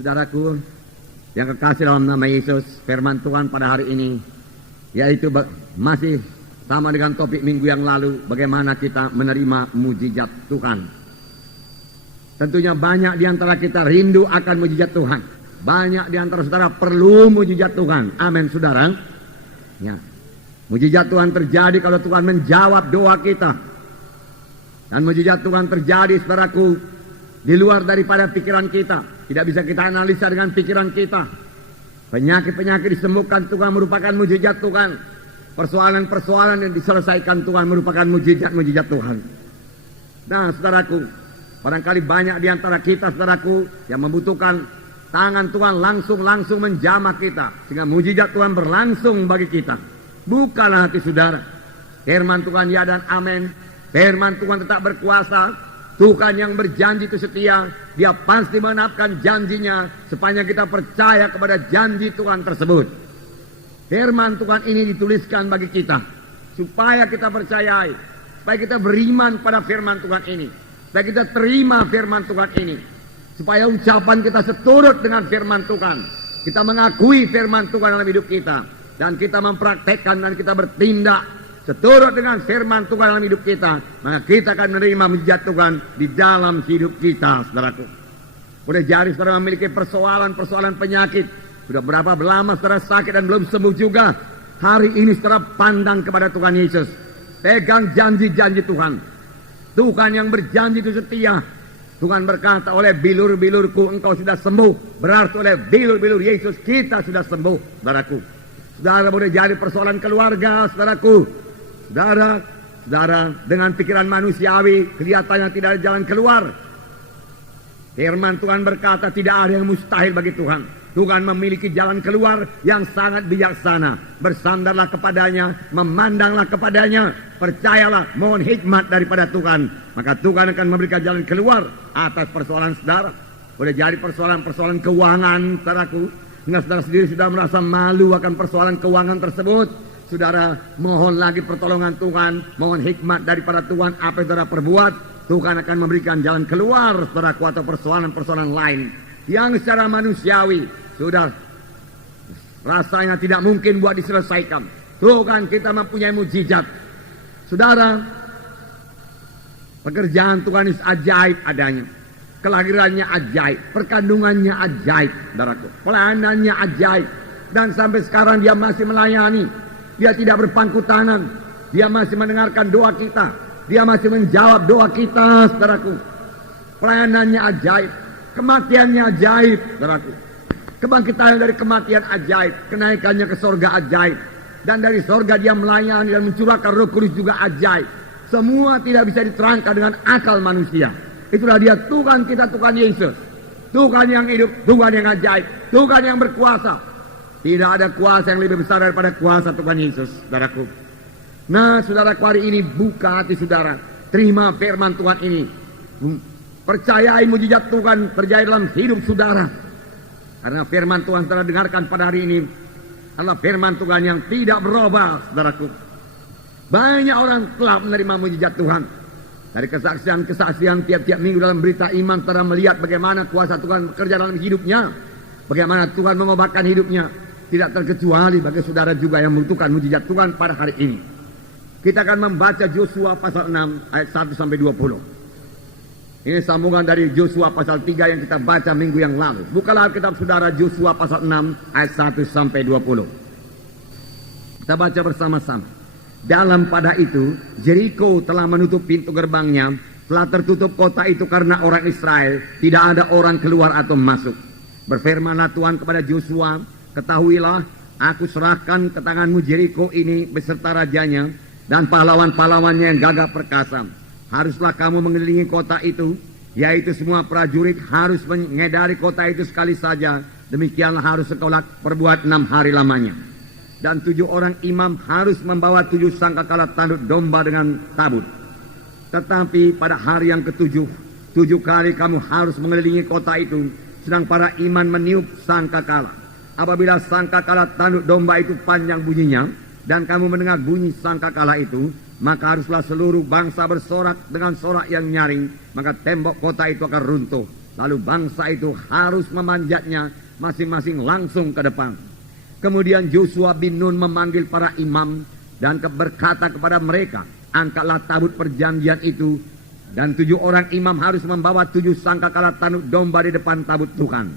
Saudaraku yang kekasih dalam nama Yesus, firman Tuhan pada hari ini yaitu masih sama dengan topik minggu yang lalu, bagaimana kita menerima mujizat Tuhan. Tentunya banyak di antara kita rindu akan mujizat Tuhan. Banyak di antara saudara perlu mujizat Tuhan. Amin, saudara. Ya. Mujizat Tuhan terjadi kalau Tuhan menjawab doa kita. Dan mujizat Tuhan terjadi, saudaraku, di luar daripada pikiran kita. Tidak bisa kita analisa dengan pikiran kita. Penyakit-penyakit disembuhkan Tuhan merupakan mujizat Tuhan. Persoalan-persoalan yang diselesaikan Tuhan merupakan mujizat-mujizat Tuhan. Nah, saudaraku, barangkali banyak di antara kita, saudaraku, yang membutuhkan tangan Tuhan langsung menjamah kita. Sehingga mujizat Tuhan berlangsung bagi kita. Bukanlah hati saudara. Firman Tuhan ya dan amin. Firman Tuhan tetap berkuasa. Tuhan yang berjanji itu setia. Dia pasti menepati janjinya sepanjang kita percaya kepada janji Tuhan tersebut. Firman Tuhan ini dituliskan bagi kita supaya kita percayai, supaya kita beriman pada firman Tuhan ini, supaya kita terima firman Tuhan ini, supaya ucapan kita seturut dengan firman Tuhan. Kita mengakui firman Tuhan dalam hidup kita dan kita mempraktekkan dan kita bertindak seturut dengan firman Tuhan dalam hidup kita, maka kita akan menerima mujizat Tuhan di dalam hidup kita, saudaraku. Boleh jadi saudara memiliki persoalan penyakit. Sudah berapa lama saudara sakit dan belum sembuh juga. Hari ini saudara pandang kepada Tuhan Yesus. Pegang janji-janji Tuhan. Tuhan yang berjanji itu setia. Tuhan berkata, oleh bilur-bilurku engkau sudah sembuh. Berarti oleh bilur-bilur Yesus kita sudah sembuh, saudaraku. Saudara boleh jadi persoalan keluarga, saudaraku. Saudara dengan pikiran manusiawi kelihatannya tidak ada jalan keluar. Firman Tuhan berkata tidak ada yang mustahil bagi Tuhan. Tuhan memiliki jalan keluar yang sangat bijaksana. Bersandarlah kepadanya, memandanglah kepadanya, percayalah, mohon hikmat daripada Tuhan. Maka Tuhan akan memberikan jalan keluar atas persoalan saudara. Boleh jadi persoalan-persoalan keuangan, saudaraku. Hingga saudara sendiri sudah merasa malu akan persoalan keuangan tersebut. Saudara mohon lagi pertolongan Tuhan, mohon hikmat daripada Tuhan. Apa yang saudara perbuat, Tuhan akan memberikan jalan keluar, saudaraku, atau persoalan-persoalan lain yang secara manusiawi sudah rasanya tidak mungkin buat diselesaikan. Tuhan kita mempunyai mujizat. Saudara, pekerjaan Tuhan itu ajaib adanya. Kelahirannya ajaib, perkandungannya ajaib, saudaraku. Pelayanannya ajaib. Dan sampai sekarang dia masih melayani. Dia tidak berpangku tangan. Dia masih mendengarkan doa kita. Dia masih menjawab doa kita, saudaraku. Pelayanannya ajaib. Kematiannya ajaib, saudaraku. Kebangkitan dari kematian ajaib. Kenaikannya ke sorga ajaib. Dan dari sorga dia melayani dan mencurahkan Roh Kudus juga ajaib. Semua tidak bisa diterangkan dengan akal manusia. Itulah dia Tuhan kita, Tuhan Yesus. Tuhan yang hidup, Tuhan yang ajaib. Tuhan yang berkuasa. Tidak ada kuasa yang lebih besar daripada kuasa Tuhan Yesus, saudaraku. Nah, saudaraku, hari ini buka hati saudara. Terima firman Tuhan ini. Percayai mujizat Tuhan terjadi dalam hidup saudara. Karena firman Tuhan telah dengarkan pada hari ini adalah firman Tuhan yang tidak berubah, saudaraku. Banyak orang telah menerima mujizat Tuhan. Dari kesaksian-kesaksian tiap-tiap minggu dalam berita iman, saudara melihat bagaimana kuasa Tuhan bekerja dalam hidupnya. Bagaimana Tuhan mengobatkan hidupnya. Tidak terkecuali bagi saudara juga yang membutuhkan mujizat Tuhan pada hari ini. Kita akan membaca Yosua pasal 6 ayat 1 sampai 20. Ini sambungan dari Yosua pasal 3 yang kita baca minggu yang lalu. Bukalah kitab saudara Yosua pasal 6 ayat 1 sampai 20. Kita baca bersama-sama. Dalam pada itu, Jericho telah menutup pintu gerbangnya. Telah tertutup kota itu karena orang Israel. Tidak ada orang keluar atau masuk. Berfirmanlah Tuhan kepada Yosua, ketahuilah, aku serahkan ke tanganmu Jericho ini beserta rajanya dan pahlawan-pahlawannya yang gagah perkasa. Haruslah kamu mengelilingi kota itu, yaitu semua prajurit harus mengedari kota itu sekali saja. Demikianlah harus sekolah perbuat 6 hari lamanya. Dan 7 orang imam harus membawa 7 sangkakala tanduk domba dengan tabut. Tetapi pada hari yang ke-7, 7 kali kamu harus mengelilingi kota itu, sedang para imam meniup sangkakala. Apabila sangkakala tanduk domba itu panjang bunyinya, dan kamu mendengar bunyi sangkakala itu, maka haruslah seluruh bangsa bersorak dengan sorak yang nyaring, maka tembok kota itu akan runtuh. Lalu bangsa itu harus memanjatnya masing-masing langsung ke depan. Kemudian Yosua bin Nun memanggil para imam dan berkata kepada mereka, angkatlah tabut perjanjian itu, dan 7 orang imam harus membawa 7 sangkakala tanduk domba di depan tabut Tuhan.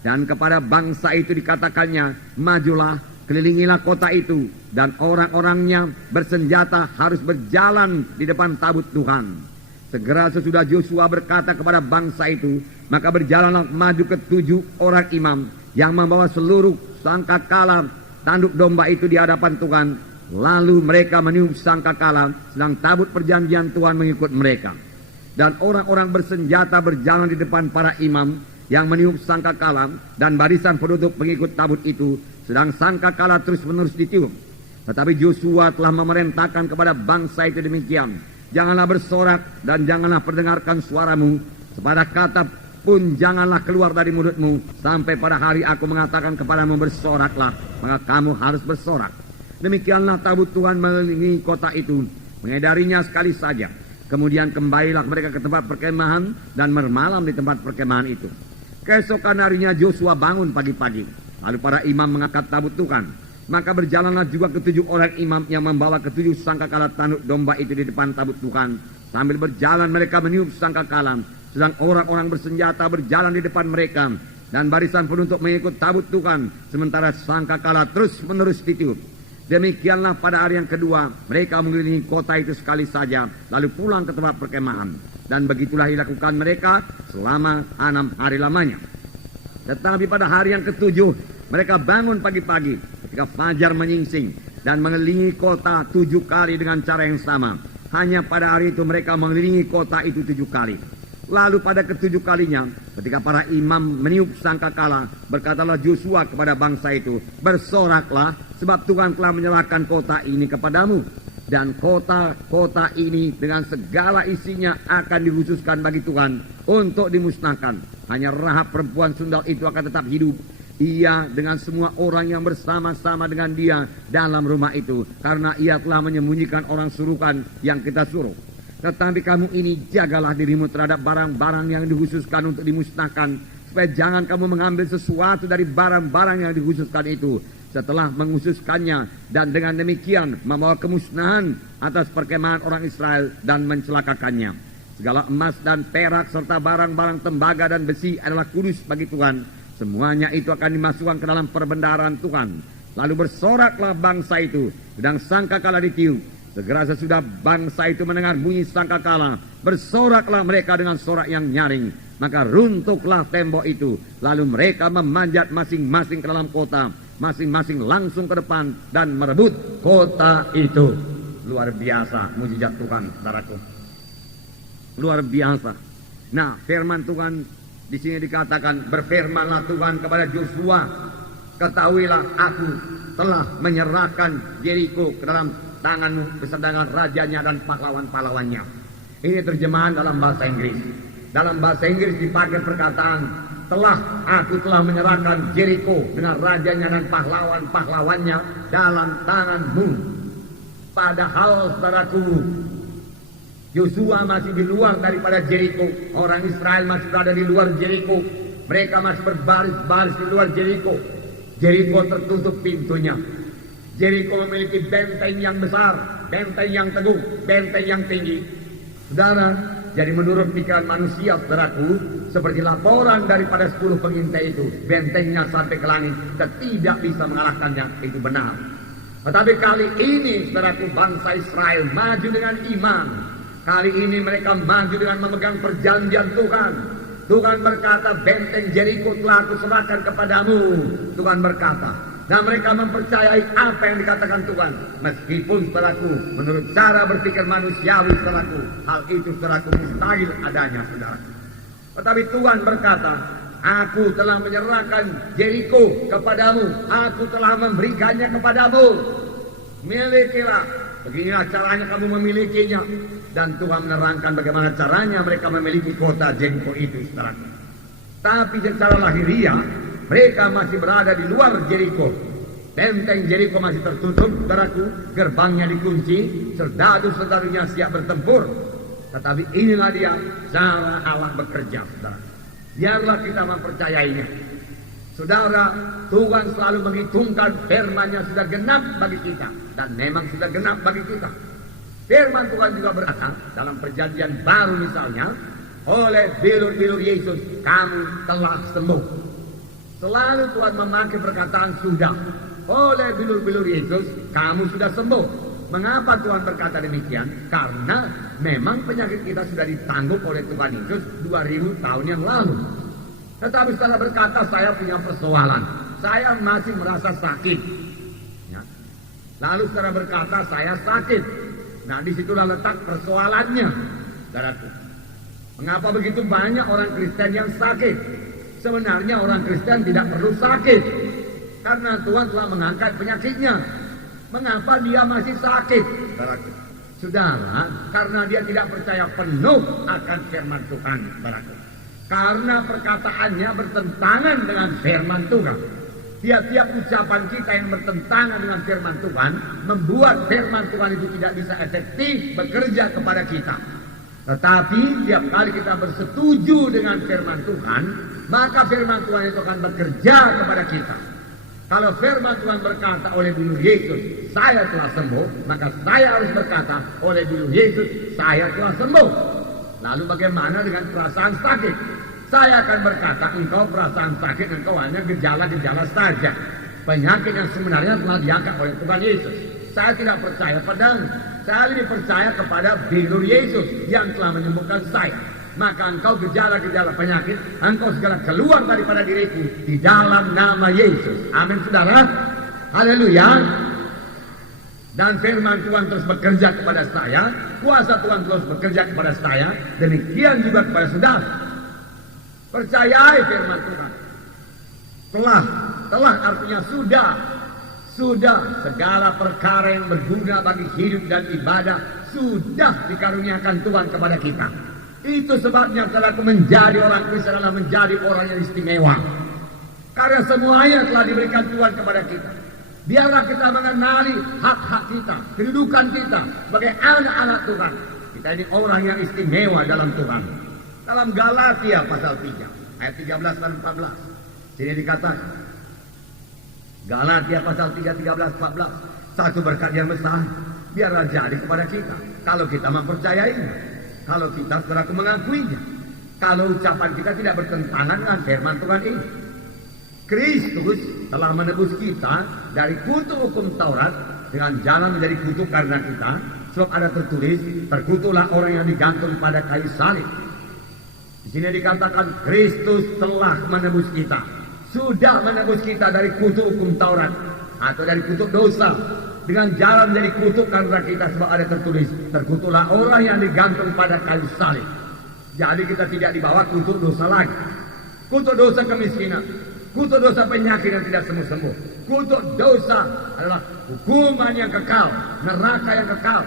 Dan kepada bangsa itu dikatakannya, majulah, kelilingilah kota itu, dan orang-orangnya bersenjata harus berjalan di depan tabut Tuhan. Segera sesudah Yosua berkata kepada bangsa itu, maka berjalanlah maju ke 7 orang imam yang membawa seluruh sangkakala tanduk domba itu di hadapan Tuhan. Lalu mereka meniup sangkakala, sedang tabut perjanjian Tuhan mengikut mereka. Dan orang-orang bersenjata berjalan di depan para imam yang meniup sangkakala, dan barisan penutup pengikut tabut itu, sedang sangkakala terus-menerus ditiup. Tetapi Yosua telah memerintahkan kepada bangsa itu demikian, janganlah bersorak dan janganlah perdengarkan suaramu, sepada kata pun janganlah keluar dari mulutmu, sampai pada hari aku mengatakan kepadamu bersoraklah, maka kamu harus bersorak. Demikianlah tabut Tuhan mengelilingi kota itu, mengedarinya sekali saja. Kemudian kembalilah mereka ke tempat perkemahan dan bermalam di tempat perkemahan itu. Keesokan harinya Yosua bangun pagi-pagi, lalu para imam mengangkat tabut Tuhan. Maka berjalanlah juga ke 7 orang imam yang membawa ke 7 sangkakala tanduk domba itu di depan tabut Tuhan. Sambil berjalan mereka meniup sangkakala, sedang orang-orang bersenjata berjalan di depan mereka, dan barisan penutup mengikut tabut Tuhan, sementara sangkakala terus-menerus ditiup. Demikianlah pada hari yang kedua mereka mengelilingi kota itu sekali saja, lalu pulang ke tempat perkemahan. Dan begitulah dilakukan mereka selama 6 hari lamanya. Tetapi pada hari yang ke-7 mereka bangun pagi-pagi ketika fajar menyingsing dan mengelilingi kota 7 kali dengan cara yang sama. Hanya pada hari itu mereka mengelilingi kota itu 7 kali. Lalu pada ke-7 kalinya, ketika para imam meniup sangkakala, berkatalah Yosua kepada bangsa itu, bersoraklah, sebab Tuhan telah menyerahkan kota ini kepadamu. Dan kota ini dengan segala isinya akan dikhususkan bagi Tuhan untuk dimusnahkan. Hanya Rahab perempuan sundal itu akan tetap hidup, ia dengan semua orang yang bersama-sama dengan dia dalam rumah itu, karena ia telah menyembunyikan orang suruhan yang kita suruh. Tetapi kamu ini jagalah dirimu terhadap barang-barang yang dikhususkan untuk dimusnahkan, supaya jangan kamu mengambil sesuatu dari barang-barang yang dikhususkan itu setelah mengkhususkannya, dan dengan demikian membawa kemusnahan atas perkemahan orang Israel dan mencelakakannya. Segala emas dan perak serta barang-barang tembaga dan besi adalah kudus bagi Tuhan. Semuanya itu akan dimasukkan ke dalam perbendaharaan Tuhan. Lalu bersoraklah bangsa itu, sedang sangkakala ditiup. Segera sesudah bangsa itu mendengar bunyi sangkakala, bersoraklah mereka dengan sorak yang nyaring. Maka runtuhlah tembok itu, lalu mereka memanjat masing-masing ke dalam kota, masing-masing langsung ke depan dan merebut kota itu. Luar biasa mujizat Tuhan, saudaraku. Luar biasa. Nah, firman Tuhan di sini dikatakan, berfirmanlah Tuhan kepada Yosua, ketahuilah aku telah menyerahkan Yeriko ke dalam tanganmu beserta dengan rajanya dan pahlawan-pahlawannya. Ini terjemahan dalam bahasa Inggris. Dalam bahasa Inggris dipakai perkataan, aku telah menyerahkan Yeriko dengan rajanya dan pahlawan-pahlawannya dalam tanganmu. Padahal saudaraku, Yosua masih di luar daripada Yeriko. Orang Israel masih berada di luar Yeriko. Mereka masih berbaris-baris di luar Yeriko. Yeriko tertutup pintunya. Yeriko memiliki benteng yang besar, benteng yang teguh, benteng yang tinggi. Saudara, jadi menurut pikiran manusia, saudaraku, seperti laporan daripada 10 pengintai itu, bentengnya sampai ke langit dan tidak bisa mengalahkannya, itu benar. Tetapi kali ini, saudaraku, bangsa Israel maju dengan iman. Kali ini mereka maju dengan memegang perjanjian Tuhan. Tuhan berkata, benteng Yeriko telah aku serahkan kepadamu. Tuhan berkata, dan mereka mempercayai apa yang dikatakan Tuhan. Meskipun saudaraku, menurut cara berpikir manusiawi saudaraku, hal itu saudaraku mustahil adanya saudaraku. Tetapi Tuhan berkata, aku telah menyerahkan Yeriko kepadamu. Aku telah memberikannya kepadamu. Milikilah. Beginilah caranya kamu memilikinya. Dan Tuhan menerangkan bagaimana caranya mereka memiliki kota Yeriko itu saudaraku. Tapi secara lahiriah, mereka masih berada di luar Yeriko. Benteng Yeriko masih tertutup, saudaraku. Gerbangnya dikunci, serdadu-serdadunya siap bertempur. Tetapi inilah dia cara Allah bekerja, saudara. Biarlah kita mempercayainya. Saudara, Tuhan selalu menghitungkan firman-Nya sudah genap bagi kita. Dan memang sudah genap bagi kita. Firman Tuhan juga berkata dalam perjanjian baru misalnya, oleh bilur-bilur Yesus kamu telah sembuh. Selalu Tuhan memakai perkataan sudah. Oleh bilur-bilur Yesus kamu sudah sembuh. Mengapa Tuhan berkata demikian? Karena memang penyakit kita sudah ditanggung oleh Tuhan Yesus 2000 tahun yang lalu. Tetapi setelah berkata saya punya persoalan, saya masih merasa sakit. Ya. Lalu setelah berkata saya sakit. Nah, disitulah letak persoalannya, saudaraku. Mengapa begitu banyak orang Kristen yang sakit? Sebenarnya orang Kristen tidak perlu sakit, karena Tuhan telah mengangkat penyakitnya. Mengapa dia masih sakit, saudaraku? Saudara, karena dia tidak percaya penuh akan firman Tuhan, saudaraku. Karena perkataannya bertentangan dengan firman Tuhan. Tiap-tiap ucapan kita yang bertentangan dengan firman Tuhan membuat firman Tuhan itu tidak bisa efektif bekerja kepada kita. Tetapi tiap kali kita bersetuju dengan firman Tuhan, maka firman Tuhan itu akan bekerja kepada kita. Kalau firman Tuhan berkata oleh bilur Yesus, saya telah sembuh, maka saya harus berkata oleh bilur Yesus, saya telah sembuh. Lalu bagaimana dengan perasaan sakit? Saya akan berkata, engkau perasaan sakit, engkau hanya gejala-gejala saja. Penyakit yang sebenarnya telah diangkat oleh Tuhan Yesus. Saya tidak percaya padanya. Saya lebih percaya kepada bilur Yesus yang telah menyembuhkan saya. Maka engkau gejala-gejala penyakit, engkau segera keluar daripada diriku di dalam nama Yesus. Amin, saudara. Haleluya. Dan firman Tuhan terus bekerja kepada saya, kuasa Tuhan terus bekerja kepada saya, demikian juga kepada saudara. Percayai firman Tuhan. Telah artinya sudah segala perkara yang berguna bagi hidup dan ibadah sudah dikaruniakan Tuhan kepada kita. Itu sebabnya saudaraku, menjadi orang Kristen adalah menjadi orang yang istimewa. Karena semuanya telah diberikan Tuhan kepada kita. Biarlah kita mengenali hak-hak kita, kedudukan kita sebagai anak-anak Tuhan. Kita ini orang yang istimewa dalam Tuhan. Dalam Galatia pasal 3 ayat 13 dan 14 sini dikatakan, Galatia pasal 3, 13, 14, satu berkat yang besar biarlah jadi kepada kita kalau kita mempercayainya, kalau kita saudaraku mengakuinya, kalau ucapan kita tidak bertentangan dengan firman Tuhan ini. Kristus telah menebus kita dari kutuk hukum Taurat dengan jalan menjadi kutuk karena kita, sebab ada tertulis, terkutuklah orang yang digantung pada kayu salib. Di sini dikatakan Kristus telah menebus kita, sudah menebus kita dari kutuk hukum Taurat atau dari kutuk dosa dengan jalan menjadi kutuk karena kita, sebab ada tertulis, terkutuklah orang yang digantung pada kayu salib. Jadi kita tidak dibawa kutuk dosa lagi, kutuk dosa kemiskinan, kutuk dosa penyakit yang tidak sembuh-sembuh. Kutuk dosa adalah hukuman yang kekal, neraka yang kekal.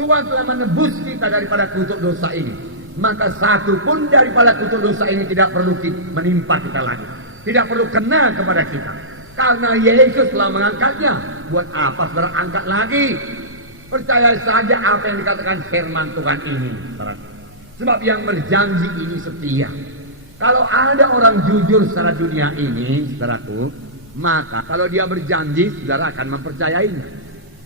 Tuhan telah menebus kita daripada kutuk dosa ini. Maka satu pun daripada kutuk dosa ini tidak perlu menimpa kita lagi, tidak perlu kena kepada kita, karena Yesus telah mengangkatnya. Buat apa saudara angkat lagi? Percaya saja apa yang dikatakan firman Tuhan ini, sebab yang berjanji ini setia. Kalau ada orang jujur secara dunia ini, saudaraku, maka kalau dia berjanji, saudara akan mempercayainya.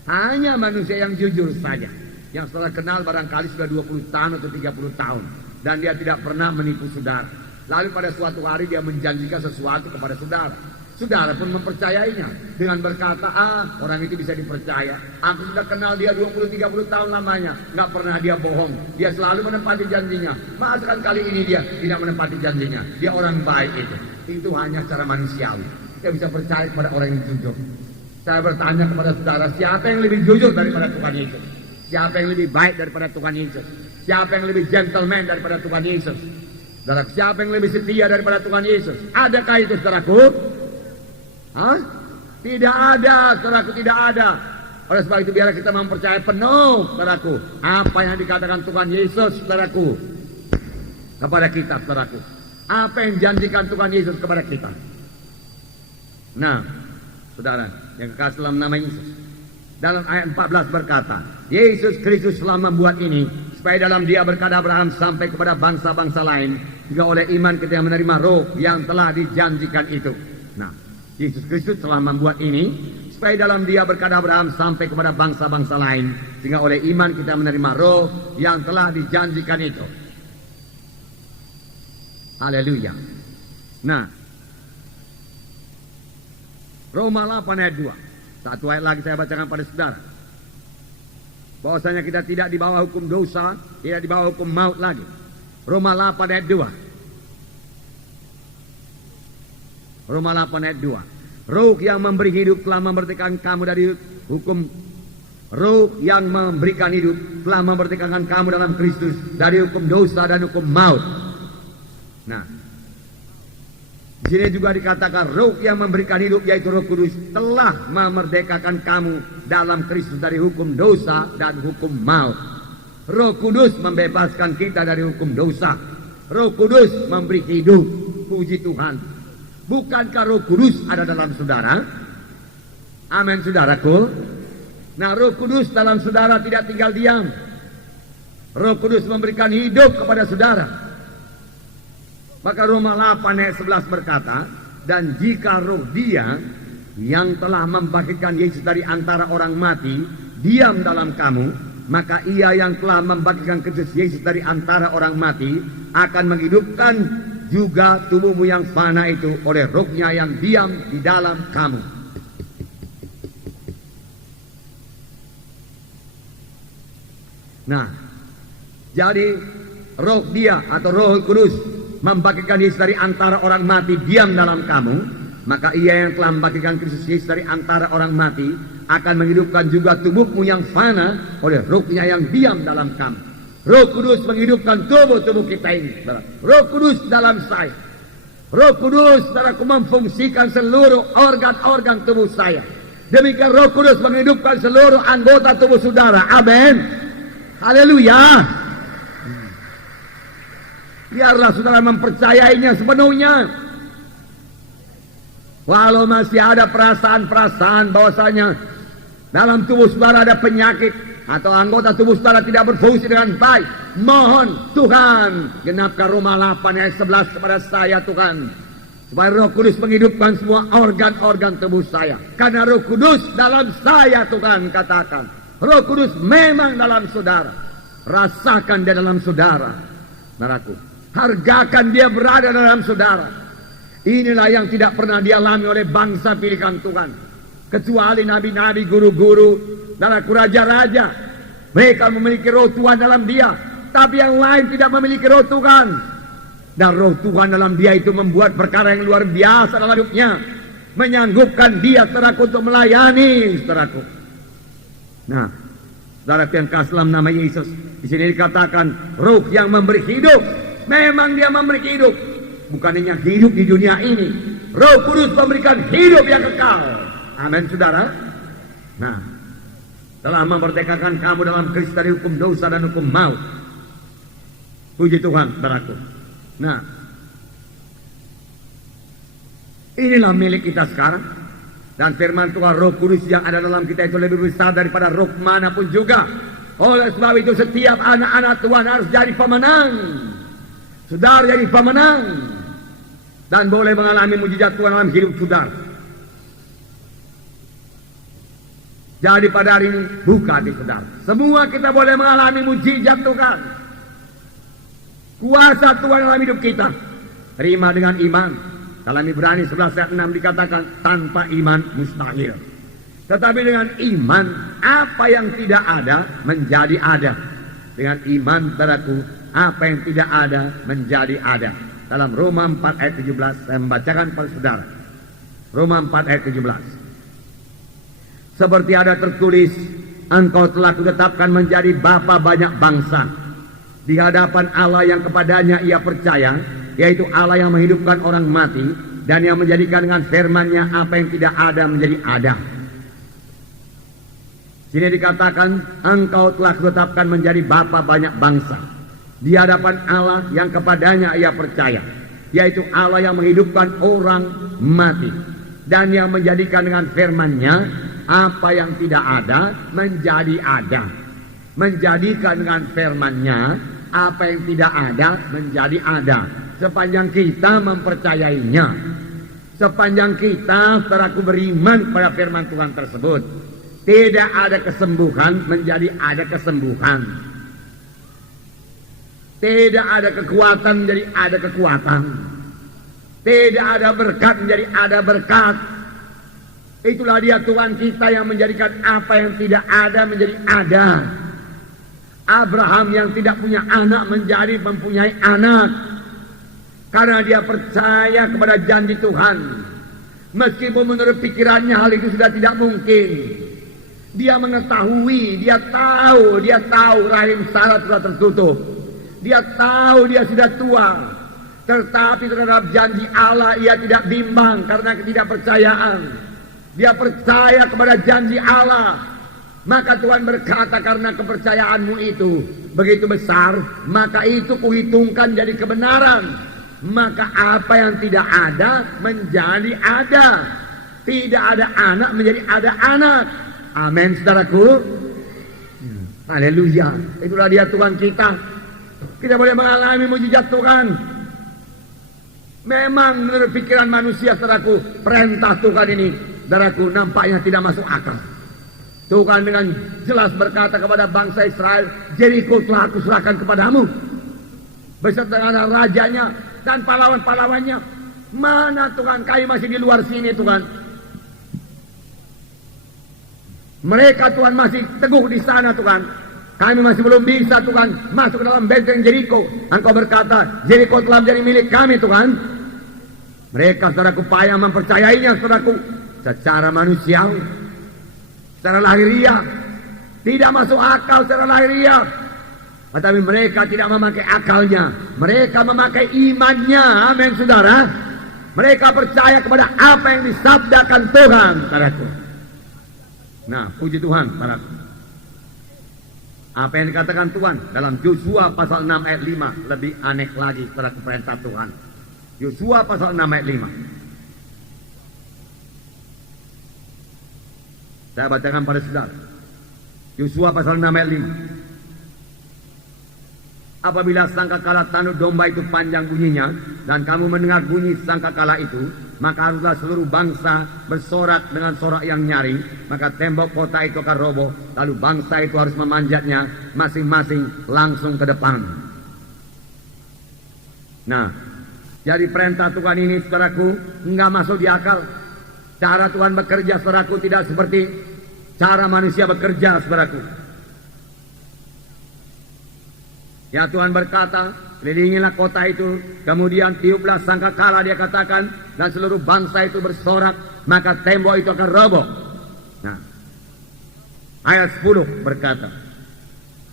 Hanya manusia yang jujur saja, yang saudara kenal barangkali sudah 20 tahun atau 30 tahun, dan dia tidak pernah menipu saudara. Lalu pada suatu hari dia menjanjikan sesuatu kepada saudara. Saudara pun mempercayainya dengan berkata, orang itu bisa dipercaya. Aku sudah kenal dia 20-30 tahun lamanya, nggak pernah dia bohong. Dia selalu menepati janjinya. Masakan kali ini dia tidak menepati janjinya. Dia orang baik itu. Itu hanya secara manusiawi. Kita bisa percaya kepada orang yang jujur. Saya bertanya kepada saudara, siapa yang lebih jujur daripada Tuhan Yesus? Siapa yang lebih baik daripada Tuhan Yesus? Siapa yang lebih gentleman daripada Tuhan Yesus? Saudara, siapa yang lebih setia daripada Tuhan Yesus? Adakah itu, saudaraku? Tidak ada, saudaraku, tidak ada. Oleh sebab itu biarlah kita mempercayai penuh, saudaraku, apa yang dikatakan Tuhan Yesus, saudaraku, kepada kita, saudaraku. Apa yang janjikan Tuhan Yesus kepada kita. Nah, saudara, yang kekasih dalam nama Yesus, dalam ayat 14 berkata, Yesus Kristus telah membuat ini supaya dalam dia berkata Abraham sampai kepada bangsa-bangsa lain, Juga oleh iman kita yang menerima roh yang telah dijanjikan itu. Nah, Yesus Kristus telah membuat ini supaya dalam Dia berkata Abraham sampai kepada bangsa-bangsa lain. Sehingga oleh iman kita menerima roh yang telah dijanjikan itu. Haleluya. Nah, Roma 8 ayat 2. Satu ayat lagi saya bacakan pada saudara. Bahwasanya kita tidak di bawah hukum dosa, tidak di bawah hukum maut lagi. Roma 8 ayat 2. Roma 8 ayat 2. Roh yang memberi hidup telah memerdekakan kamu dari hukum. Roh yang memberikan hidup telah memerdekakan kamu dalam Kristus dari hukum dosa dan hukum maut. Nah, di sini juga dikatakan roh yang memberikan hidup yaitu Roh Kudus telah memerdekakan kamu dalam Kristus dari hukum dosa dan hukum maut. Roh Kudus membebaskan kita dari hukum dosa. Roh Kudus memberi hidup. Puji Tuhan. Bukankah Roh Kudus ada dalam saudara? Amin, saudaraku. Nah, Roh Kudus dalam saudara tidak tinggal diam. Roh Kudus memberikan hidup kepada saudara. Maka Roma 8 ayat 11 berkata, dan jika roh Dia yang telah membangkitkan Yesus dari antara orang mati diam dalam kamu, maka Ia yang telah membangkitkan Kristus Yesus dari antara orang mati akan menghidupkan juga tubuhmu yang fana itu oleh rohnya yang diam di dalam kamu. Nah, jadi roh Dia atau Roh Kudus membangkitkan Yesus dari antara orang mati diam dalam kamu, maka Ia yang telah membangkitkan Kristus Yesus dari antara orang mati akan menghidupkan juga tubuhmu yang fana oleh rohnya yang diam dalam kamu. Roh Kudus menghidupkan tubuh kita ini. Roh Kudus dalam saya. Roh Kudus saudaraku memfungsikan seluruh organ-organ tubuh saya. Demikian Roh Kudus menghidupkan seluruh anggota tubuh saudara. Amin. Haleluya. Biarlah saudara mempercayainya sepenuhnya. Walau masih ada perasaan-perasaan bahwasanya dalam tubuh saudara ada penyakit atau anggota tubuh saudara tidak berfungsi dengan baik, mohon Tuhan genapkan Roma 8 ayat 11 kepada saya Tuhan, supaya Roh Kudus menghidupkan semua organ-organ tubuh saya. Karena Roh Kudus dalam saya, Tuhan katakan, Roh Kudus memang dalam saudara. Rasakan dia dalam saudara, saudaraku. Hargakan dia berada dalam saudara. Inilah yang tidak pernah dialami oleh bangsa pilihan Tuhan, kecuali nabi-nabi, guru-guru, saudaraku, raja-raja. Mereka memiliki roh Tuhan dalam dia, tapi yang lain tidak memiliki roh Tuhan. Dan roh Tuhan dalam dia itu membuat perkara yang luar biasa dalam hidupnya, menyanggupkan dia, saudaraku, untuk melayani, saudaraku. Nah, saudara yang kasih dalam nama Yesus, di sini dikatakan roh yang memberi hidup. Memang dia memberi hidup, bukan hanya hidup di dunia ini. Roh Kudus memberikan hidup yang kekal. Amin, saudara. Nah, telah memerdekakan kamu dalam Kristus dari hukum dosa dan hukum maut. Puji Tuhan, saudaraku. Nah, inilah milik kita sekarang. Dan firman Tuhan, Roh Kudus yang ada dalam kita itu lebih besar daripada roh manapun juga. Oleh sebab itu setiap anak-anak Tuhan harus jadi pemenang. Saudara jadi pemenang dan boleh mengalami mujizat Tuhan dalam hidup saudara. Jadi pada hari ini buka hati saudara. Semua kita boleh mengalami mujizat Tuhan. Kuasa Tuhan dalam hidup kita. Terima dengan iman. Dalam Ibrani 11 ayat 6 dikatakan tanpa iman mustahil. Tetapi dengan iman apa yang tidak ada menjadi ada. Dengan iman saudaraku, apa yang tidak ada menjadi ada. Dalam Roma 4 ayat 17 saya membacakan kepada saudara. Roma 4 ayat 17. Seperti ada tertulis, engkau telah kutetapkan menjadi bapa banyak bangsa di hadapan Allah yang kepadanya ia percaya, yaitu Allah yang menghidupkan orang mati dan yang menjadikan dengan firman-Nya apa yang tidak ada menjadi ada. Sini dikatakan engkau telah kutetapkan menjadi bapa banyak bangsa di hadapan Allah yang kepadanya ia percaya, yaitu Allah yang menghidupkan orang mati dan yang menjadikan dengan firman-Nya apa yang tidak ada menjadi ada. Menjadikan dengan firman-Nya apa yang tidak ada menjadi ada. sepanjang kita mempercayainya, sepanjang kita saudaraku beriman pada firman Tuhan tersebut. Tidak ada kesembuhan menjadi ada kesembuhan, tidak ada kekuatan menjadi ada kekuatan, tidak ada berkat menjadi ada berkat. Itulah dia Tuhan kita yang menjadikan apa yang tidak ada menjadi ada. Abraham yang tidak punya anak menjadi mempunyai anak karena dia percaya kepada janji Tuhan. Meskipun menurut pikirannya hal itu sudah tidak mungkin, dia mengetahui, dia tahu rahim Sarah sudah tertutup, dia tahu dia sudah tua, tetapi terhadap janji Allah ia tidak bimbang karena ketidakpercayaan. Dia percaya kepada janji Allah. Maka Tuhan berkata, karena kepercayaanmu itu begitu besar, maka itu kuhitungkan jadi kebenaran. Maka apa yang tidak ada menjadi ada. Tidak ada anak menjadi ada anak. Amin, saudaraku. Haleluya. Itulah dia Tuhan kita. Kita boleh mengalami mujizat Tuhan. Memang menurut pikiran manusia, saudaraku, perintah Tuhan ini, saudaraku, nampaknya tidak masuk akal. Tuhan dengan jelas berkata kepada bangsa Israel, Jericho telah aku serahkan kepadamu beserta dengan rajanya dan pahlawan-pahlawannya. Mana Tuhan, kami masih di luar sini Tuhan. Mereka Tuhan masih teguh di sana Tuhan. Kami masih belum bisa Tuhan masuk ke dalam benteng Jericho. Engkau berkata, Jericho telah menjadi milik kami Tuhan. Mereka saudaraku payah mempercayainya saudaraku secara manusiawi, secara lahiriah, tidak masuk akal secara lahiriah. Tetapi mereka tidak memakai akalnya, mereka memakai imannya. Amin saudara. Mereka percaya kepada apa yang disabdakan Tuhan, saudaraku. Nah, puji Tuhan, saudaraku. Apa yang dikatakan Tuhan dalam Yosua pasal 6 ayat 5 lebih aneh lagi, saudaraku, perintah Tuhan. Yosua pasal 6 ayat 5. Saya bacakan pada saudara. Yosua pasal 6 ayat 5. Apabila sangkakala tanduk domba itu panjang bunyinya, dan kamu mendengar bunyi sangkakala itu, maka haruslah seluruh bangsa bersorak dengan sorak yang nyaring, maka tembok kota itu akan roboh, lalu bangsa itu harus memanjatnya masing-masing langsung ke depan. Nah, jadi perintah Tuhan ini, saudaraku, enggak masuk di akal. Cara Tuhan bekerja, saudaraku, tidak seperti cara manusia bekerja, saudaraku. Ya, Tuhan berkata, kelilingilah kota itu, kemudian tiuplah sangkakala, dia katakan, dan seluruh bangsa itu bersorak, maka tembok itu akan roboh. Nah, ayat 10 berkata,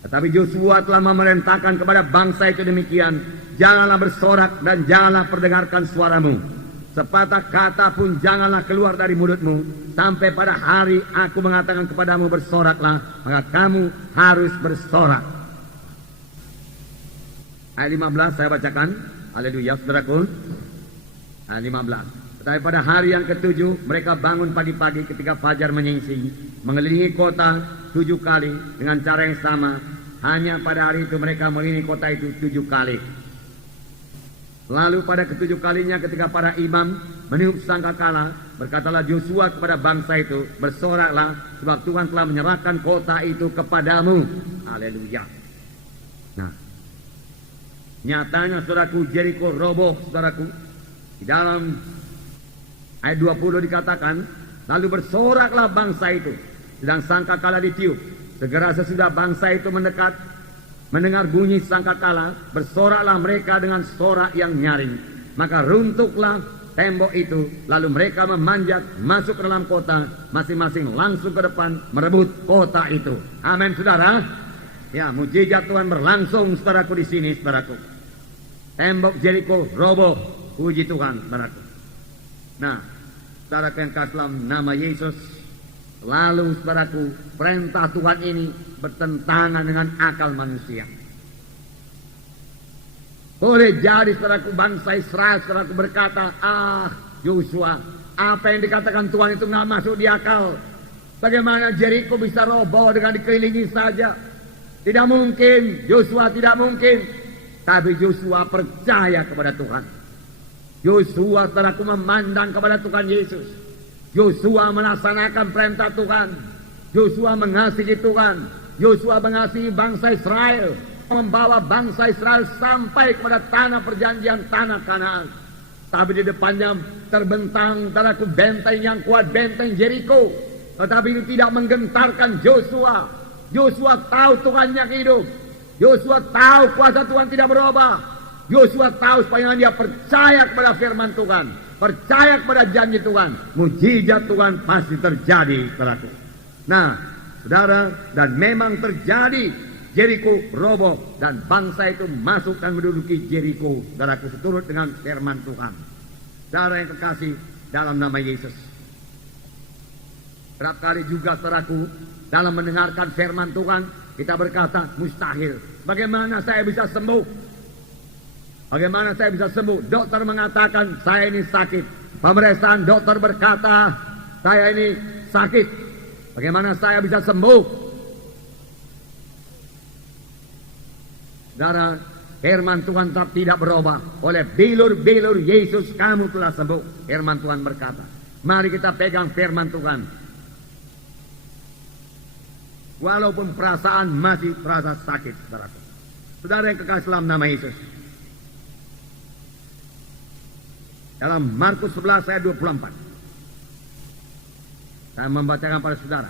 tetapi Yosua telah memerintahkan kepada bangsa itu demikian, janganlah bersorak dan janganlah perdengarkan suaramu. Sepatah kata pun janganlah keluar dari mulutmu, sampai pada hari aku mengatakan kepadamu bersoraklah, maka kamu harus bersorak. Ayat 15 saya bacakan. Haleluya, saudaraku. Ayat 15. Tetapi pada hari yang ketujuh mereka bangun pagi-pagi ketika fajar menyingsing, mengelilingi kota 7 kali dengan cara yang sama. Hanya pada hari itu mereka mengelilingi kota itu 7 kali. Lalu pada ketujuh kalinya ketika para imam meniup sangkakala, berkatalah Yosua kepada bangsa itu, bersoraklah sebab Tuhan telah menyerahkan kota itu kepadamu. Haleluya. Nah, nyatanya saudaraku, Jericho roboh, saudaraku. Di dalam ayat 20 dikatakan, lalu bersoraklah bangsa itu, sedang sangkakala ditiup. Segera sesudah bangsa itu mendekat, mendengar bunyi sangkakala, bersoraklah mereka dengan sorak yang nyaring. Maka runtuhlah tembok itu, lalu mereka memanjat masuk ke dalam kota, masing-masing langsung ke depan merebut kota itu. Amin, saudara. Ya, mujizat Tuhan berlangsung, saudaraku, di sini, saudaraku. Tembok Jericho roboh, puji Tuhan, saudaraku. Nah, saudaraku yang kasih dalam nama Yesus, lalu saudaraku, perintah Tuhan ini bertentangan dengan akal manusia. Boleh jadi saudaraku, bangsa Israel, saudaraku, berkata, Yosua, apa yang dikatakan Tuhan itu nggak masuk di akal. Bagaimana Jericho bisa roboh dengan dikelilingi saja? Tidak mungkin, Yosua, tidak mungkin. Tapi Yosua percaya kepada Tuhan. Yosua saudaraku memandang kepada Tuhan Yesus. Yosua melaksanakan perintah Tuhan. Yosua mengasihi Tuhan. Yosua mengasihi bangsa Israel, membawa bangsa Israel sampai kepada tanah perjanjian, tanah Kanaan. Tapi di depannya terbentang saudaraku benteng yang kuat, benteng Jericho. Tetapi itu tidak menggentarkan Yosua. Yosua tahu Tuhan yang hidup. Yosua tahu kuasa Tuhan tidak berubah. Yosua tahu supaya dia percaya kepada firman Tuhan, percaya kepada janji Tuhan, mujizat Tuhan pasti terjadi, saudaraku. Nah, saudara, dan memang terjadi. Jericho roboh dan bangsa itu masuk dan menduduki Jericho, saudaraku, seturut dengan firman Tuhan. Saudara yang kekasih dalam nama Yesus. Berapa kali juga, saudaraku, dalam mendengarkan firman Tuhan, kita berkata, mustahil. Bagaimana saya bisa sembuh? Bagaimana saya bisa sembuh? Dokter mengatakan, saya ini sakit. Pemeriksaan dokter berkata, saya ini sakit. Bagaimana saya bisa sembuh? Saudara, firman Tuhan tetap tidak berubah. Oleh bilur-bilur Yesus kamu telah sembuh. Firman Tuhan berkata. Mari kita pegang firman Tuhan. Walaupun perasaan masih terasa sakit, saudaraku. Saudara yang kekasih dalam nama Yesus. Dalam Markus 11 ayat 24. Saya membacakan pada saudara.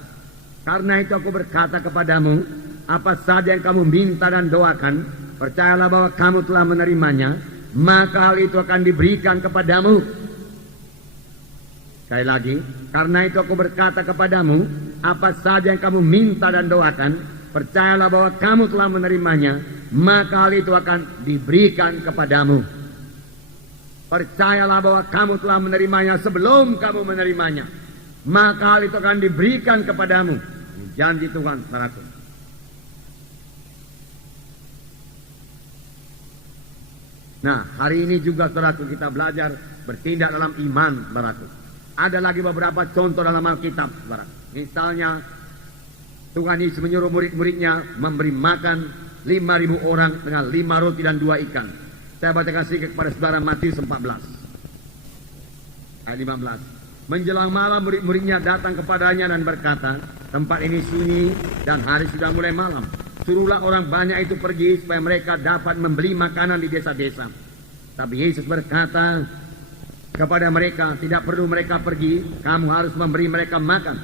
Karena itu aku berkata kepadamu, apa saja yang kamu minta dan doakan, percayalah bahwa kamu telah menerimanya, maka hal itu akan diberikan kepadamu. Sekali lagi, karena itu aku berkata kepadamu, apa saja yang kamu minta dan doakan, percayalah bahwa kamu telah menerimanya, maka hal itu akan diberikan kepadamu. Percayalah bahwa kamu telah menerimanya sebelum kamu menerimanya, maka hal itu akan diberikan kepadamu. Ini janji Tuhan, saudaraku. Nah, hari ini juga, saudaraku, kita belajar bertindak dalam iman, saudaraku. Ada lagi beberapa contoh dalam Alkitab, saudara. Misalnya, Tuhan Yesus menyuruh murid-muridnya memberi makan 5.000 orang dengan 5 roti dan 2 ikan. Saya bacakan sedikit kepada saudara Matius 14 ayat 15. Menjelang malam murid-muridnya datang kepadanya dan berkata, tempat ini sunyi dan hari sudah mulai malam. Suruhlah orang banyak itu pergi supaya mereka dapat membeli makanan di desa-desa. Tapi Yesus berkata kepada mereka, tidak perlu mereka pergi, kamu harus memberi mereka makan.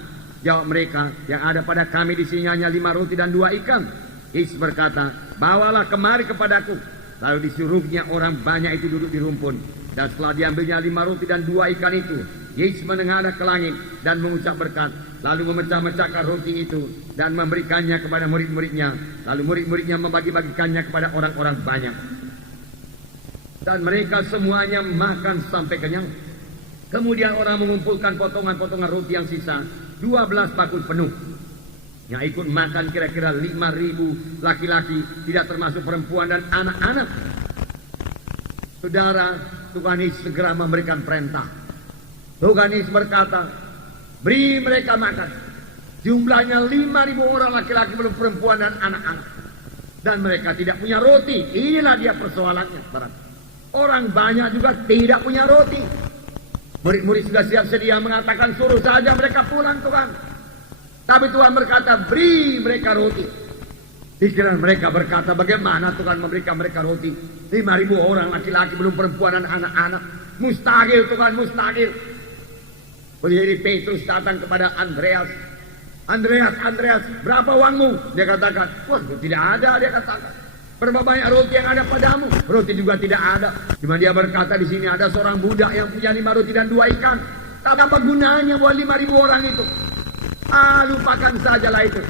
Jawab mereka, yang ada pada kami di sini hanya 5 roti dan 2 ikan. Yesus berkata, bawalah kemari kepadaku. Lalu disuruhnya orang banyak itu duduk di rumpun. Dan setelah diambilnya 5 roti dan 2 ikan itu, Yesus menengadah ke langit dan mengucap berkat. Lalu memecah-mecahkan roti itu dan memberikannya kepada murid-muridnya. Lalu murid-muridnya membagi-bagikannya kepada orang-orang banyak. Dan mereka semuanya makan sampai kenyang. Kemudian orang mengumpulkan potongan-potongan roti yang sisa, 12 bakul penuh. Yang ikut makan kira-kira 5.000 laki-laki, tidak termasuk perempuan dan anak-anak. Saudara, Tuhan Yesus segera memberikan perintah. Tuhan Yesus berkata, beri mereka makan. Jumlahnya 5.000 orang laki-laki, belum perempuan dan anak-anak. Dan mereka tidak punya roti. Inilah dia persoalannya. Orang banyak juga tidak punya roti. Murid-murid sudah siap sedia mengatakan, suruh saja mereka pulang, Tuhan. Tapi Tuhan berkata, beri mereka roti. Pikiran mereka berkata, bagaimana Tuhan memberikan mereka roti? 5.000 orang laki-laki, belum perempuan dan anak-anak. Mustahil, Tuhan, mustahil. Jadi Petrus datang kepada Andreas. Andreas, berapa uangmu? Dia katakan, wah, tidak ada, dia katakan. Berapa banyak roti yang ada padamu? Roti juga tidak ada. Cuma dia berkata, di sini ada seorang budak yang punya 5 roti dan 2 ikan. Tak apa gunanya buat 5.000 orang itu. Lupakan sajalah itu.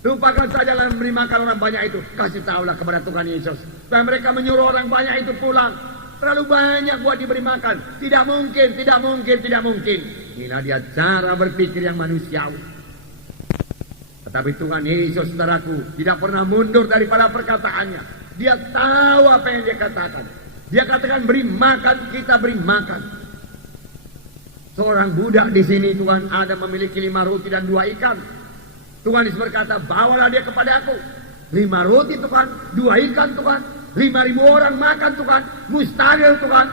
Lupakan sajalah memberi makan orang banyak itu. Kasih tahulah kepada Tuhan Yesus. Dan mereka menyuruh orang banyak itu pulang. Terlalu banyak buat diberi makan. Tidak mungkin, tidak mungkin, tidak mungkin. Inilah dia cara berpikir yang manusiawi. Tetapi Tuhan Yesus, saudaraku, tidak pernah mundur daripada perkataannya. Dia tahu apa yang dia katakan. Dia katakan beri makan, kita beri makan. Seorang budak di sini, Tuhan, ada memiliki 5 roti dan 2 ikan. Tuhan Yesus berkata, bawalah dia kepada aku. 5 roti Tuhan, 2 ikan Tuhan, 5.000 orang makan Tuhan, mustahil Tuhan.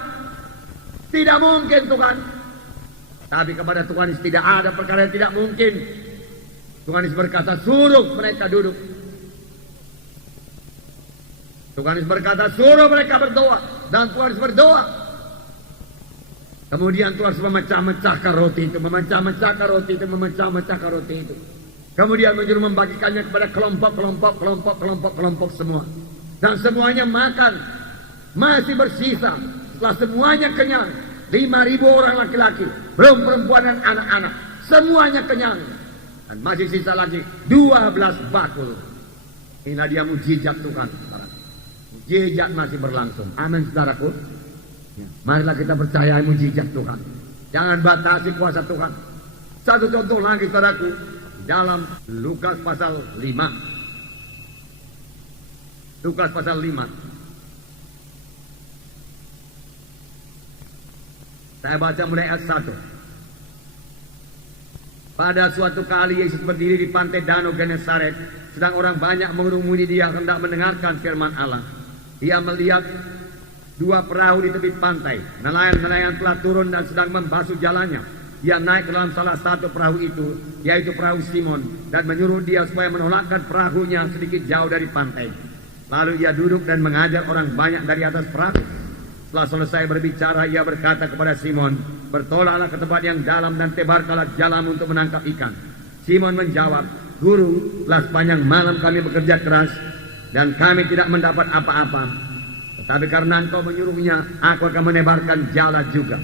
Tidak mungkin Tuhan. Tapi kepada Tuhan Yesus tidak ada perkara yang tidak mungkin. Tuhan Yesus berkata, suruh mereka duduk. Tuhan Yesus berkata, suruh mereka berdoa. Dan Tuhan Yesus berdoa. Kemudian Tuhan Yesus memecah-mecahkan roti itu, memecah-mecahkan roti itu, memecah-mecahkan roti itu. Kemudian menyuruh membagikannya kepada kelompok semua. Dan semuanya makan. Masih bersisa. Setelah semuanya kenyang, 5.000 orang laki-laki, belum perempuan dan anak-anak, semuanya kenyang. Dan masih sisa lagi 12 bakul. Inilah dia mujizat Tuhan. Mujizat masih berlangsung. Amin saudaraku. Marilah kita percaya mujizat Tuhan. Jangan batasi kuasa Tuhan. Satu contoh lagi saudaraku, dalam Lukas pasal 5. Lukas pasal 5. Saya baca mulai ayat 1. Pada suatu kali Yesus berdiri di pantai Danau Genesaret, sedang orang banyak mengerumuni dia hendak mendengarkan firman Allah. Dia melihat 2 perahu di tepi pantai. Nelayan-nelayan telah turun dan sedang membasuh jalannya. Dia naik ke dalam salah satu perahu itu, yaitu perahu Simon, dan menyuruh dia supaya menolakkan perahunya sedikit jauh dari pantai. Lalu ia duduk dan mengajar orang banyak dari atas perahu. Setelah selesai berbicara, ia berkata kepada Simon, bertolaklah ke tempat yang dalam dan tebarkanlah jalanmu untuk menangkap ikan. Simon menjawab, Guru, telah sepanjang malam kami bekerja keras dan kami tidak mendapat apa-apa. Tetapi karena engkau menyuruhnya, aku akan menebarkan jala juga.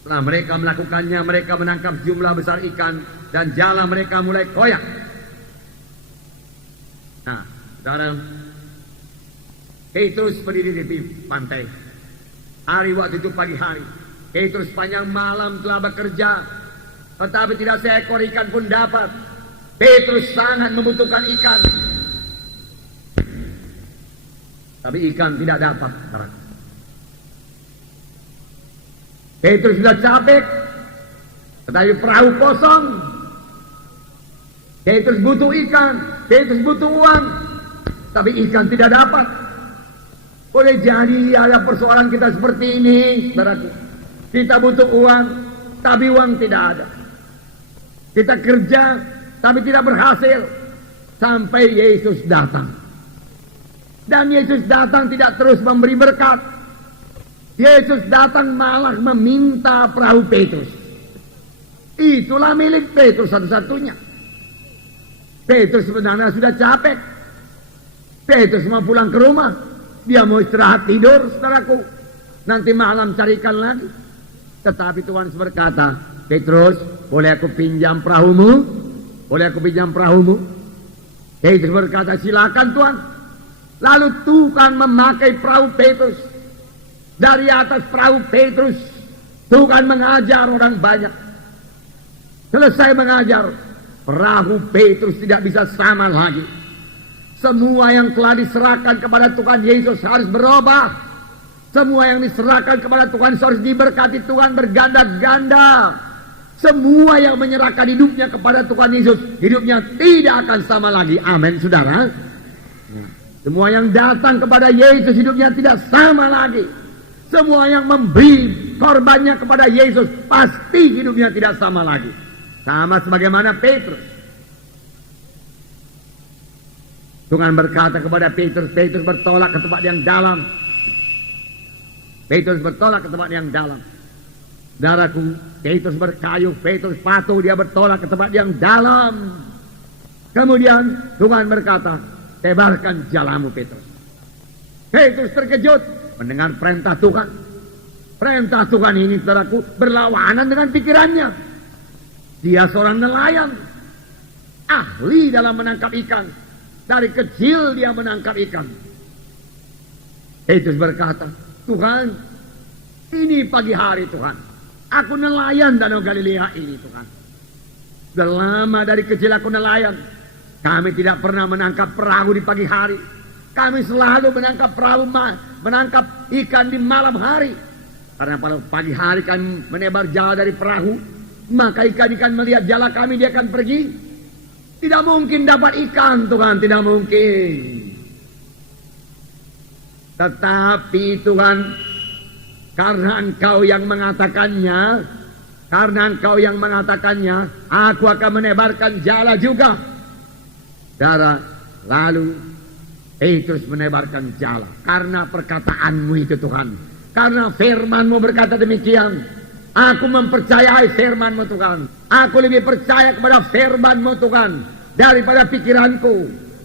Setelah mereka melakukannya, mereka menangkap jumlah besar ikan dan jala mereka mulai koyak. Nah, saudara, Petrus berdiri di pantai. Hari waktu itu pagi hari. Petrus sepanjang malam telah bekerja, tetapi tidak seekor ikan pun dapat. Petrus sangat membutuhkan ikan, tapi ikan tidak dapat. Petrus sudah capek, tetapi perahu kosong. Petrus butuh ikan, Petrus butuh uang, tapi ikan tidak dapat. Boleh jadi ada persoalan kita seperti ini, saudaraku. Kita butuh uang, tapi uang tidak ada. Kita kerja, tapi tidak berhasil. Sampai Yesus datang. Dan Yesus datang tidak terus memberi berkat. Yesus datang malah meminta perahu Petrus. Itulah milik Petrus satu-satunya. Petrus sebenarnya sudah capek. Petrus mau pulang ke rumah. Dia mau istirahat tidur, saudaraku. Nanti malam carikan lagi. Tetapi Tuhan berkata, Petrus, boleh aku pinjam perahumu? Boleh aku pinjam perahumu? Petrus berkata, silakan Tuhan. Lalu Tuhan memakai perahu Petrus. Dari atas perahu Petrus, Tuhan mengajar orang banyak. Selesai mengajar, perahu Petrus tidak bisa sama lagi. Semua yang telah diserahkan kepada Tuhan Yesus harus berubah. Semua yang diserahkan kepada Tuhan Yesus harus diberkati Tuhan berganda-ganda. Semua yang menyerahkan hidupnya kepada Tuhan Yesus, hidupnya tidak akan sama lagi. Amin, saudara. Semua yang datang kepada Yesus, hidupnya tidak sama lagi. Semua yang memberi korbannya kepada Yesus, pasti hidupnya tidak sama lagi. Sama sebagaimana Petrus. Tuhan berkata kepada Petrus, Petrus bertolak ke tempat yang dalam. Petrus bertolak ke tempat yang dalam. Saudaraku, Petrus berkayuh, Petrus patuh, dia bertolak ke tempat yang dalam. Kemudian Tuhan berkata, tebarkan jalamu Petrus. Petrus terkejut mendengar perintah Tuhan. Perintah Tuhan ini, saudaraku, berlawanan dengan pikirannya. Dia seorang nelayan, ahli dalam menangkap ikan. Dari kecil dia menangkap ikan. Petrus berkata, Tuhan, ini pagi hari Tuhan. Aku nelayan Danau Galilea ini Tuhan. Sudah lama dari kecil aku nelayan. Kami tidak pernah menangkap perahu di pagi hari. Kami selalu menangkap menangkap ikan di malam hari. Karena pada pagi hari kami menebar jala dari perahu, maka ikan-ikan melihat jala kami, dia akan pergi. Tidak mungkin dapat ikan Tuhan, tidak mungkin. Tetapi Tuhan, karena Engkau yang mengatakannya, aku akan menebarkan jala juga. Lalu Petrus menebarkan jala karena perkataanmu itu Tuhan. Karena firman-Mu berkata demikian. Aku mempercayai firman-Mu Tuhan. Aku lebih percaya kepada firman-Mu Tuhan daripada pikiranku.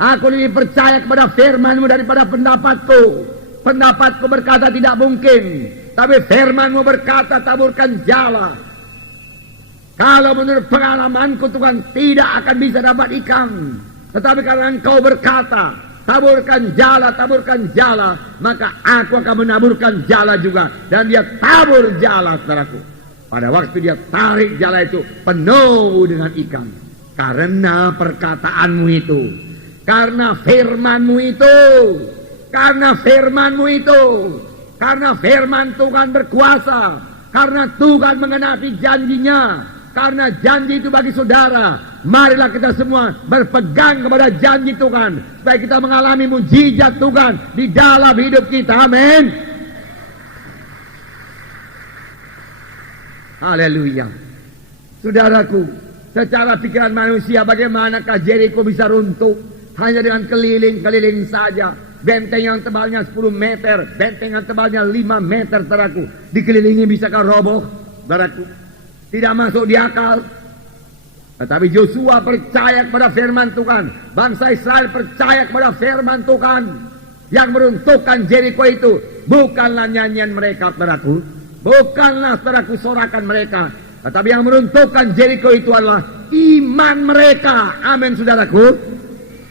Aku lebih percaya kepada firman-Mu daripada pendapatku. Pendapatku berkata tidak mungkin, tapi firman-Mu berkata taburkan jala. Kalau menurut pengalamanku Tuhan tidak akan bisa dapat ikan. Tetapi karena Engkau berkata taburkan jala, maka aku akan menaburkan jala juga. Dan dia tabur jala, saudaraku. Pada waktu dia tarik jala itu penuh dengan ikan. Karena perkataanmu itu, karena firman-Mu itu, karena firman Tuhan berkuasa, karena Tuhan mengenapi janjinya, karena janji itu bagi saudara. Marilah kita semua berpegang kepada janji Tuhan, supaya kita mengalami mujizat Tuhan di dalam hidup kita. Amin. Haleluya. Saudaraku, secara pikiran manusia bagaimanakah Jericho bisa runtuh hanya dengan keliling saja. Benteng yang tebalnya 10 meter, benteng yang tebalnya 5 meter, saudaraku, dikelilingi bisakah roboh, saudaraku? Tidak masuk di akal. Tetapi Yosua percaya kepada firman Tuhan. Bangsa Israel percaya kepada firman Tuhan. Yang meruntuhkan Jericho itu bukanlah nyanyian mereka, saudaraku. Bukanlah, saudaraku, sorakan mereka. Tetapi yang meruntuhkan Jericho itu adalah iman mereka. Amin, saudaraku.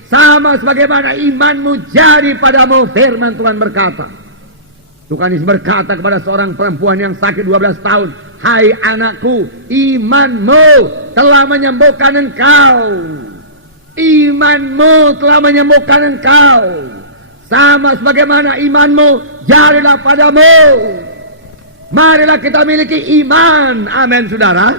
Sama sebagaimana imanmu jadi padamu, firman Tuhan berkata. Tuhan Yesus berkata kepada seorang perempuan yang sakit 12 tahun, hai anakku, imanmu telah menyembuhkan engkau. Imanmu telah menyembuhkan engkau. Sama sebagaimana imanmu jadilah padamu. Marilah kita miliki iman. Amin, saudara.